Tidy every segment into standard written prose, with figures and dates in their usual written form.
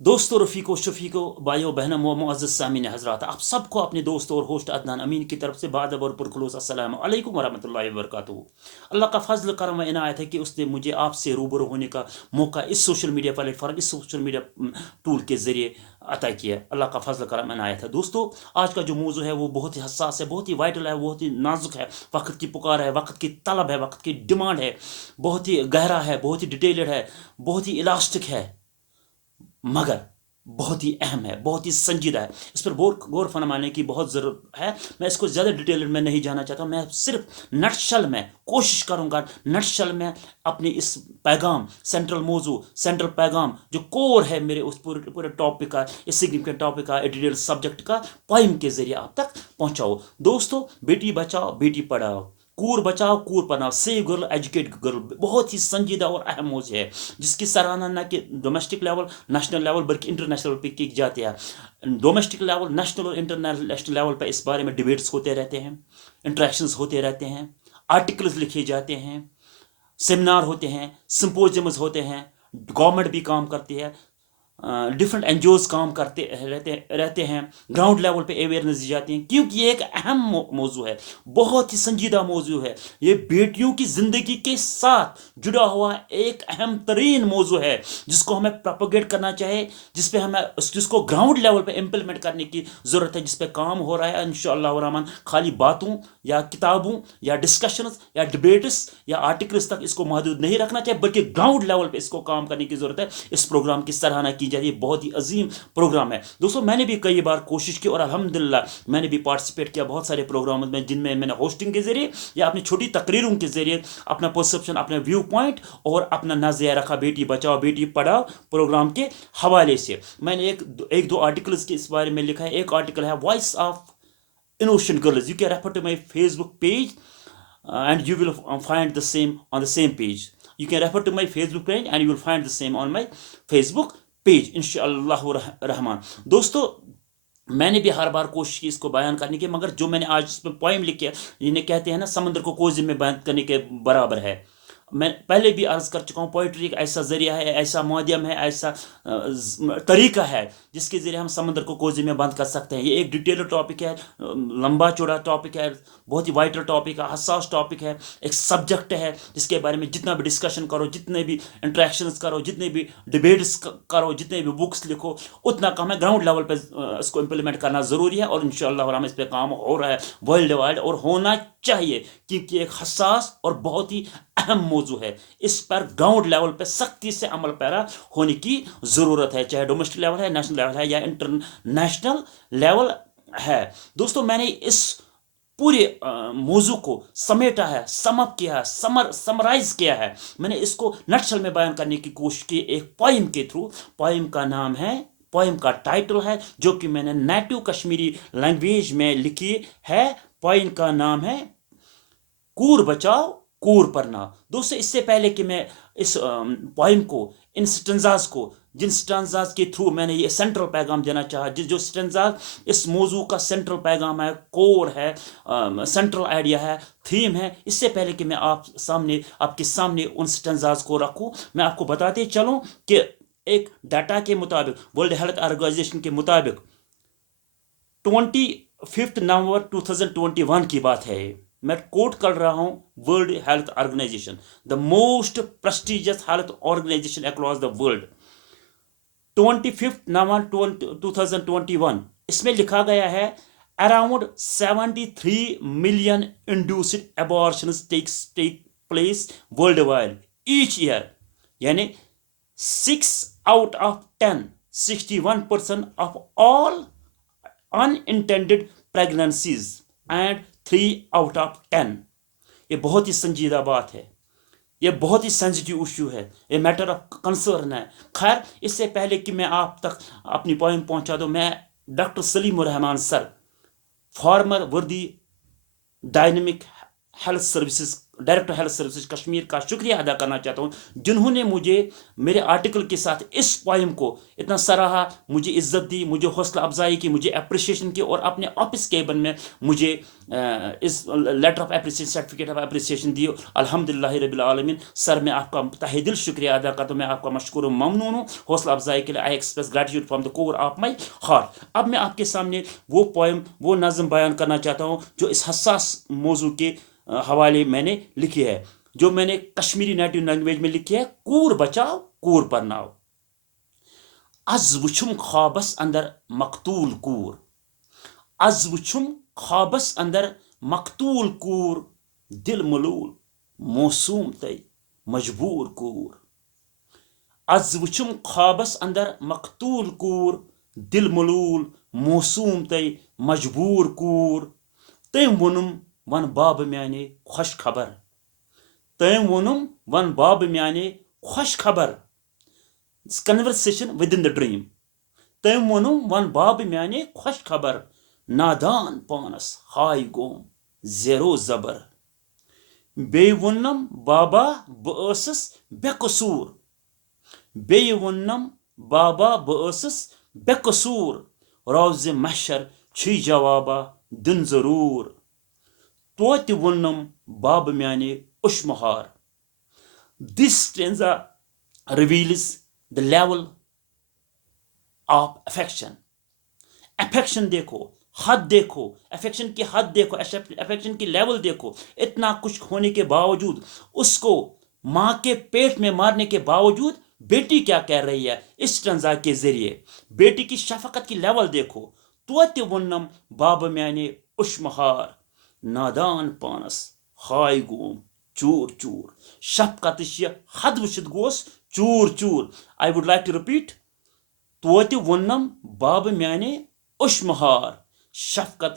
दोस्तों, रफ़ीक़ों, शफ़ीक़ों, भाइयों बहनों, मुअज़्ज़ज़ सामीन हज़रात, आप सबको अपने दोस्त और होस्ट अदनान अमीन की तरफ से बादब और पुरखुलूस अस्सलामु अलैकुम वरहमतुल्लाहि वबरकातुहू। अल्लाह का फ़ज़्ल करम व इनायत है कि उसने मुझे आपसे रूबरू होने का मौका इस सोशल मीडिया प्लेटफ़ॉर्म, इस सोशल मीडिया टूल के ज़रिए अता किया है। अल्लाह का फ़ज़्ल करम इनायत है। दोस्तों, आज का जो मौज़ू है वो बहुत ही हसास है, बहुत ही वाइटल है, बहुत ही नाज़ुक है। वक़्त की पुकार है, वक़्त की तलब है, वक़्त की डिमांड है, बहुत ही गहरा है, बहुत ही डिटेल्ड है, बहुत ही इलास्टिक है, मगर बहुत ही अहम है, बहुत ही संजीदा है। इस पर गौर फरमाने की बहुत ज़रूरत है। मैं इसको ज़्यादा डिटेल में नहीं जाना चाहता हूँ। मैं सिर्फ नटशल में कोशिश करूँगा, नटशल में अपने इस पैगाम, सेंट्रल मौजू, सेंट्रल पैगाम जो कोर है मेरे उस पूरे पूरे टॉपिक का, इस सिग्निफिकेंट टॉपिक का, डिटेल सब्जेक्ट का पोइम के ज़रिए आप तक पहुँचाओ। दोस्तों, बेटी बचाओ बेटी पढ़ाओ, कूर बचाओ कूर पढ़ाओ, सेव गर्ल एजुकेट गर्ल, बहुत ही संजीदा और अहम मौजू है जिसकी सराहना न कि डोमेस्टिक लेवल, नेशनल लेवल, बल्कि इंटरनेशनल पे की जाती है। डोमेस्टिक लेवल, नेशनल और इंटरनेशनल लेवल पर इस बारे में डिबेट्स होते रहते हैं, इंट्रैक्शंस होते रहते हैं, आर्टिकल्स लिखे जाते हैं, सेमिनार होते हैं, सिंपोजियम्स होते हैं, गवर्नमेंट भी काम करती है, डिफरेंट एनजीओज काम करते रहते हैं, ग्राउंड लेवल पे अवेयरनेस दी जाती है, क्योंकि ये एक अहम मौजू है, बहुत ही संजीदा मौजू है। ये बेटियों की ज़िंदगी के साथ जुड़ा हुआ एक अहम तरीन मौजू है जिसको हमें प्रोपोगेट करना चाहिए, जिसपे हमें जिसको ग्राउंड लेवल पे इम्प्लीमेंट करने की ज़रूरत है, जिस पे काम हो रहा है इंशाअल्लाह रहमान। खाली बातों या किताबों या डिस्कशंस या डिबेट्स या आर्टिकल्स तक इसको महदूद नहीं रखना चाहिए, बल्कि ग्राउंड लेवल पे इसको काम करने की ज़रूरत है। इस प्रोग्राम की सराहना की जाती है, बहुत ही अजीम प्रोग्राम है। दोस्तों, मैंने भी कई बार कोशिश की और अल्हम्दुलिल्लाह मैंने भी पार्टिसिपेट किया बहुत सारे प्रोग्रामों में, जिनमें मैंने होस्टिंग के ज़रिए या अपनी छोटी तकरीरों के ज़रिए अपना परसेप्शन, अपना व्यू पॉइंट और अपना नज़रिया रखा बेटी बचाओ बेटी पढ़ाओ प्रोग्राम के हवाले से। मैंने एक दो आर्टिकल्स के इस बारे में लिखा है। एक आर्टिकल है voice of innocent girls. You can refer to my Facebook page, and you will find the same on the same page. You can refer to my Facebook page and you will find the same on my Facebook page, इंशाअल्लाह रहमान। दोस्तों, मैंने भी हर बार कोशिश की इसको बयान करने की, मगर जो मैंने आज इसमें पोइम लिखी है, जिन्हें कहते हैं ना समंदर को कोजे में बयान करने के बराबर है। मैं पहले भी अर्ज कर चुका हूँ, पोइट्री एक ऐसा जरिया है, ऐसा माध्यम है, ऐसा तरीका है जिसके ज़रिए हम समंदर को कोजे में बंद कर सकते हैं। ये एक डिटेल टॉपिक है, लंबा चौड़ा टॉपिक है, बहुत ही वाइटल टॉपिक है, हसास टॉपिक है, एक सब्जेक्ट है जिसके बारे में जितना भी डिस्कशन करो, जितने भी इंट्रैक्शंस करो, जितने भी डिबेट्स करो, जितने भी बुक्स लिखो, उतना कम है। ग्राउंड लेवल पर इसको इम्प्लीमेंट करना ज़रूरी है और इंशाअल्लाह हम इस पर काम हो रहा है वर्ल्ड वाइड, और होना चाहिए, क्योंकि एक हसास और बहुत ही अहम मौजू है। इस पर ग्राउंड लेवल पर सख्ती से अमल पैरा होने की ज़रूरत है, चाहे डोमेस्टिक लेवल है, नेशनल लेवल है या इंटरनेशनल लेवल है। दोस्तों, मैंने इस पूरे मौजू को समेटा है, समअप किया है, समराइज किया है। मैंने इसको नटशल में बयान करने की कोशिश की एक पोइम के थ्रू। पोइम का नाम है, पोइम का टाइटल है, जो कि मैंने नेटिव कश्मीरी लैंग्वेज में लिखी है। पोइम का नाम है कूर बचाओ कूर पढ़ना। दोस्तों, इससे पहले कि मैं इस पोइम को, इन स्टेंजाज को, जिन स्टेंजाज के थ्रू मैंने ये सेंट्रल पैगाम देना चाहा, जो स्टेंजाज इस मौजू का सेंट्रल पैगाम है, कोर है, सेंट्रल आइडिया है, थीम है, इससे पहले कि मैं आपके सामने उन स्टेंजाज को रखूं, मैं आपको बताते चलूं कि एक डाटा के मुताबिक, वर्ल्ड हेल्थ ऑर्गेनाइजेशन के मुताबिक 25 नवंबर 2021 की बात है। मैं कोट कर रहा हूं, world health organization, the most prestigious health organization across the world, 25 November 2021, इसमें लिखा गया है around 73 million induced abortions take place world wide each year, यानी 6 out of 10, 61% of all unintended pregnancies and 3 out of 10। ये बहुत ही संजीदा बात है, ये बहुत ही सेंसिटिव इशू है, ये मैटर ऑफ कंसर्न है। खैर, इससे पहले कि मैं आप तक अपनी पॉइंट पहुंचा दूं, मैं doctor Saleem Rehman sir, former वर्दी dynamic health services director health services Kashmir का शुक्रिया अदा करना चाहता हूँ, जिन्होंने मुझे मेरे आर्टिकल के साथ इस पोइम को इतना सराहा, मुझे इज्जत दी, मुझे हौसला अफजाई की, मुझे अप्रिसिएशन की, और अपने ऑफिस केबिन में मुझे इस letter of appreciation, certificate of appreciation दी। अल्हम्दुलिल्लाह रब्बिल आलमीन। सर, मैं आपका तहे दिल शुक्रिया अदा करता हूँ, मैं आपका मशकूर ममनून हूँ हौसला अफजाई के लिए। I express gratitude from the core of my heart. अब मैं आपके सामने वो पोइम, वो नज़म बयान करना चाहता हूँ जो इस हसास मौजू के हवाले मैंने लिखी है, जो मैंने कश्मीरी नेटिव लैंग्वेज में लिखी है। कूर बचाओ कूर परनाओ। अज वुछुम ख्वाबस अंदर मकतूल कूर, अज वुछुम ख्वाबस अंदर मकतूल कूर, दिल मलूल मौसूम तय मजबूर कूर। अज वुछुम ख्वाबस अंदर मकतूल कूर, दिल मलूल मौसूम तय मजबूर कूर। तम वोनुम वन बाब म्याने खुश खबर, तम वोनुम वन बाब म्याने खुश खबर। Conversation with in the dream. तम वोनुम वन बाब म्याने खुश खबर, नादान पानस हाय गोम जेरो जबर। बे वोन्नम बाबा बस बेकसूर, बे वोन्नम बाबा बस बेकसूर, रोज महशर छी जवाबा दिन जरूर। तो वोन्नम बाब म्याने उशमहार। This stanza reveals the level of affection. Affection देखो, हद देखो, अफेक्शन की हद देखो, अफेक्शन की लेवल देखो। इतना कुछ होने के बावजूद, उसको माँ के पेट में मारने के बावजूद बेटी क्या कह रही है इस स्टेंजा के जरिए। बेटी की शफकत की लेवल देखो। तो वोन्नम बाब म्याने उशमहार, नादान पानस हाय गोम चूर चूर। शफकत हद वुचित गोस चूर चूर। I would like to repeat. तो वोन्नम बाब म्याने उशमहार, शफकत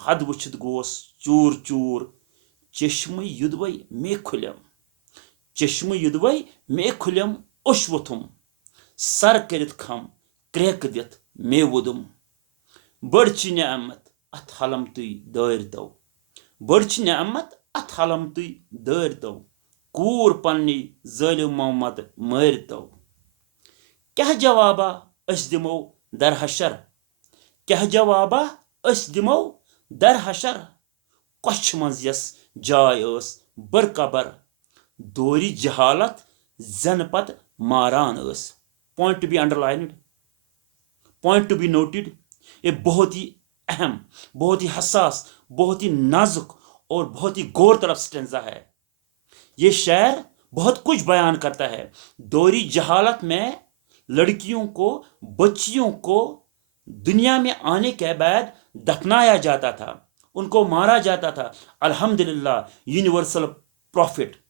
हद वुचित गोस चूर चूर। चश्म युदवै मे खुलम, चश्म युदवै मे खुलम उश वोथुम, सर करित खम क्रेक दित मे वुदुम। बड़ छ नेमत अथ हलम तुई दर तो, बड़ छ नेमत अथ हलम तुई दर तो, कूर पन्नी जालिम मोहम्मद मर तो। क्या जवाबा अस दिमो दर हशर, क्या जवाबा अस दिमो दर हशर। कछ मज यस जाय अस बरकबर, दोरी जहालत जन पत मारान अस। Point to be underlined, point to be noted. ये बहुत ही अहम, बहुत ही हसास, बहुत ही नाजुक और बहुत ही गौर तलब स्टेंजा है। ये शायर बहुत कुछ बयान करता है। दोरी जहालत में लड़कियों को, बच्चियों को दुनिया में आने के बाद दफनाया जाता था, उनको मारा जाता था। अल्हम्दुलिल्लाह, यूनिवर्सल प्रॉफिट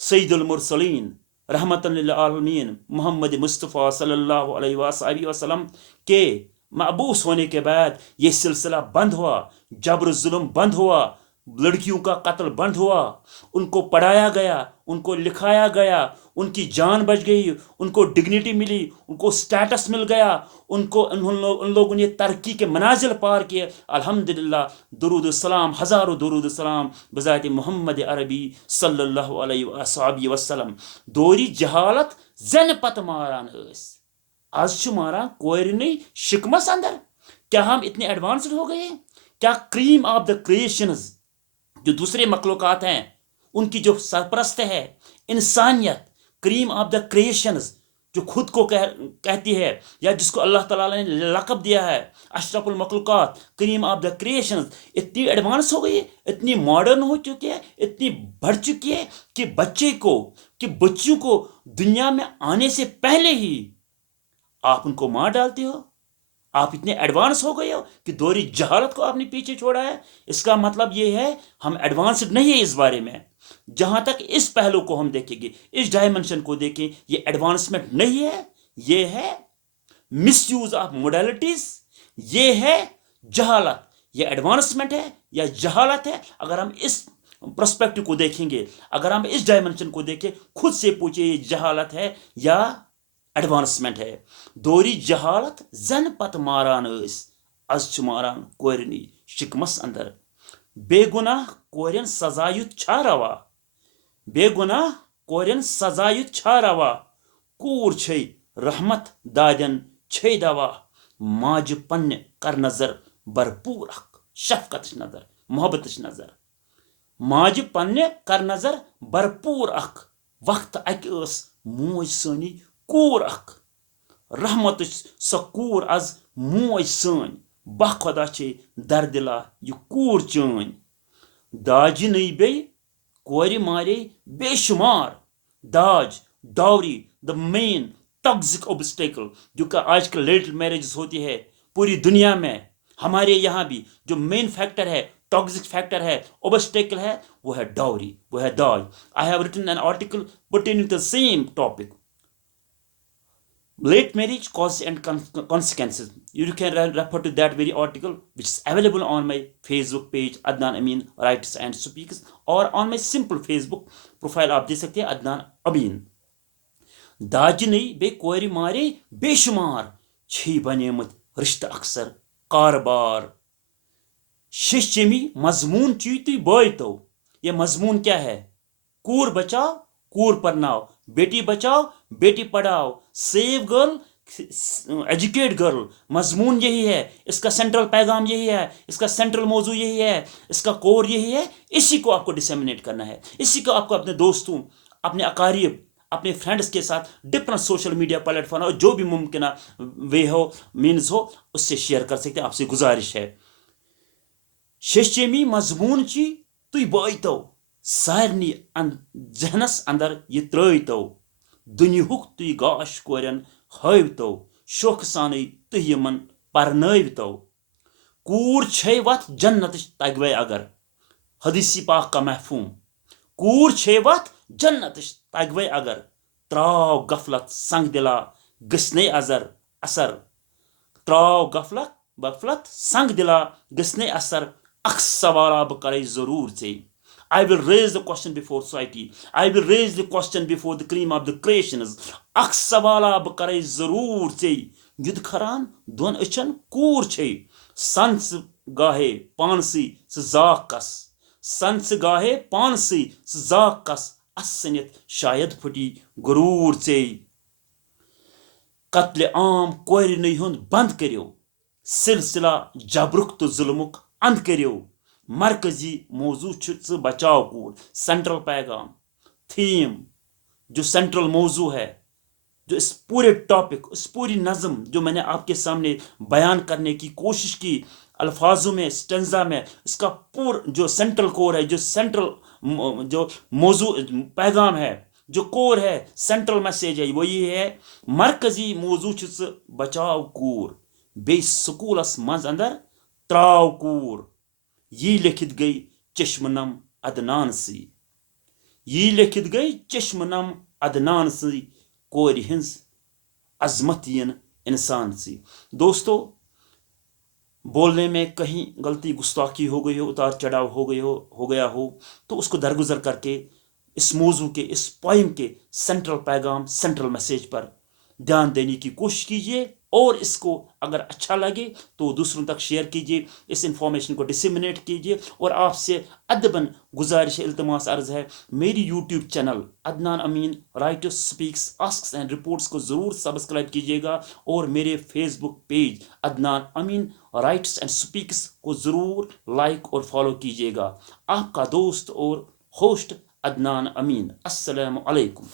सैयदुल मुरसलीन रहमतन लिल आलमीन मोहम्मद मुस्तफ़ा सल्लल्लाहु अलैहि वसल्लम के मबूस होने के बाद ये सिलसिला बंद हुआ, जबर जुल्म बंद हुआ, लड़कियों का कत्ल बंद हुआ, उनको पढ़ाया गया, उनको लिखाया गया, उनकी जान बच गई, उनको डिग्निटी मिली, उनको स्टेटस मिल गया, उनको उन लोगों ने तरक्की के मनाजिल पार किए। अल्हम्दुलिल्लाह, दुरूद सलाम, हज़ारों दुरूद सलाम बज़ात मोहम्मद अरबी सल्लल्लाहु अलैहि वसल्लम। दोरी जहालत जन पत मारान अस, आज छु मारा कोर नहीं शिकमस अंदर। क्या हम इतने एडवांस्ड हो गए? क्या क्रीम ऑफ द क्रिएशंस, जो दूसरे मखलूकात हैं, उनकी जो सरपरस्त है इंसानियत, क्रीम ऑफ द क्रिएशंस, जो खुद को कहती है, या जिसको अल्लाह ताला ने लक़ब दिया है अशरफुल मखलूकात, क्रीम ऑफ द क्रिएशंस, इतनी एडवांस हो गई है, इतनी मॉडर्न हो चुकी है, इतनी बढ़ चुकी है कि बच्चियों को दुनिया में आने से पहले ही आप उनको मार डालते हो। आप इतने एडवांस हो गए हो कि दोहरी जहालत को आपने पीछे छोड़ा है। इसका मतलब ये है हम एडवांस्ड नहीं है इस बारे में। जहां तक इस पहलू को हम देखेंगे, इस डायमेंशन को देखें, ये एडवांसमेंट नहीं है, ये है मिसयूज ऑफ मोडालिटीज, ये है जहालत। ये एडवांसमेंट है या जहालत है? अगर हम इस पर्सपेक्टिव को देखेंगे, अगर हम इस डायमेंशन को देखें, खुद से पूछे ये जहालत है या एडवांसमेंट है। दोरी जहालत जन पत मारान अस, अज छु मारान कोरनी शिकमस अंदर। बेगुनाह कोरन सजा युत छा रवा, بے گناہ کورین سزایت چھا روا کور چھے رحمت دادین چھے دوا ماج پنہ کر نظر بھرپور اخ شفقت نظر محبت نظر ماج پنہ کر نظر بھرپور اخ وقت اکہ اس موج سانی کور اخ رحمت سو کور از موج سن بہ خدا چھے دردلا یہ کور چٲنۍ داجی نئی بے کور مارے بے شمار داج ڈاوری دا مین ٹاکسک اوبسٹیکل جو کہ آج کل لیٹ میرجز ہوتی ہے پوری دنیا میں ہمارے یہاں بھی جو مین فیکٹر ہے ٹاکسک فیکٹر ہے اوبسٹیکل ہے وہ ہے ڈاوری وہ ہے داج I have written an article pertaining to the same topic late marriage causes and consequences. You can refer to that very article which is available on my Facebook page Adnan Amin Writes and Speaks or on my simple Facebook profile آپ دیکھ سکتے ہیں عدنان امین داج نئی بے کور مارے بے شمار چھی بنیمت رشتہ اکثر کاربار ششمی مضمون چی تھی بوئیتو یہ مضمون کیا ہے کور بچاؤ کور پرناؤ Beti Bachao Beti Padhao save girl educate girl مضمون یہی ہے اس کا سینٹرل پیغام یہی ہے اس کا سینٹرل موضوع یہی ہے اس کا کور یہی ہے اسی کو آپ کو ڈسیمنیٹ کرنا ہے اسی کو آپ کو اپنے دوستوں اپنے اقارب اپنے فرینڈس کے ساتھ different social media plate form اور جو بھی ممکنہ وے ہو مینز ہو اس سے شیئر کر سکتے ہیں آپ سے گزارش ہے ششمی مضمون چی تھی بائیتو سارنی ذہنس اندر یہ ترٲیتو دنیہُک تُہۍ گاش کورین ہٲوتو شوقہٕ سانے تُہۍ یمن پرنٲوتو کور چھے وتھ جنتٕچ تگوے اگر حدیث پاک کا محفوم کور چھے وتھ جنتٕچ تگوے اگر تراو غفلت سنگ دلا گژھنے اثر تراو غفلت سنگ دلا گژھنے اثر اکھ سوالہ بہ کرے ضرور ژے I will raise the question before society. I will raise the question before the cream of the creations. اکھ سوالہ بہ کرے ضرور ژے ید کھران دون اچھن کور چھے سنس گاہے پانسی سہ زاک کس سنس گاہے پانسی سہ زاک کس اسنت شاید پھٹی غرور ژے قتل عام کورنی ہند بند کریو سلسلہ جبرک تو ظلمک اند کریو مرکزی موضوع ژ بچاؤ کور سینٹرل پیغام تھیم جو سینٹرل موضوع ہے جو اس پورے ٹاپک اس پوری نظم جو میں نے آپ کے سامنے بیان کرنے کی کوشش کی الفاظوں میں اسٹنزا میں اس کا جو سینٹرل کور ہے جو سینٹرل جو موضوع پیغام ہے جو کور ہے سینٹرل میسیج ہے وہ یہ ہے مرکزی موضوع ژ بچاؤ کور بیٚیہِ سکوٗلس منٛز اندر تراو کور یہ لکھت گئی چشم نم عدنان سی یہ لکھت گئی چشم نم عدنان سی کور ہنز عظمت ین انسان سی دوستو بولنے میں کہیں غلطی گستاخی ہو گئی ہو اتار چڑھاؤ ہو گیا ہو تو اس کو درگزر کر کے اس موضوع کے اس پوائم کے سینٹرل پیغام سینٹرل میسیج پر دھیان دینے کی کوشش کیجیے اور اس کو اگر اچھا لگے تو دوسروں تک شیئر کیجیے اس انفارمیشن کو ڈسیمنیٹ کیجیے اور آپ سے ادباً گزارش التماس عرض ہے میری YouTube channel Adnan Amin writes speaks asks and reports کو ضرور سبسکرائب کیجیے گا اور میرے Facebook page Adnan Amin writes and speaks کو ضرور لائک اور فالو کیجیے گا آپ کا دوست اور ہوسٹ عدنان امین السلام علیکم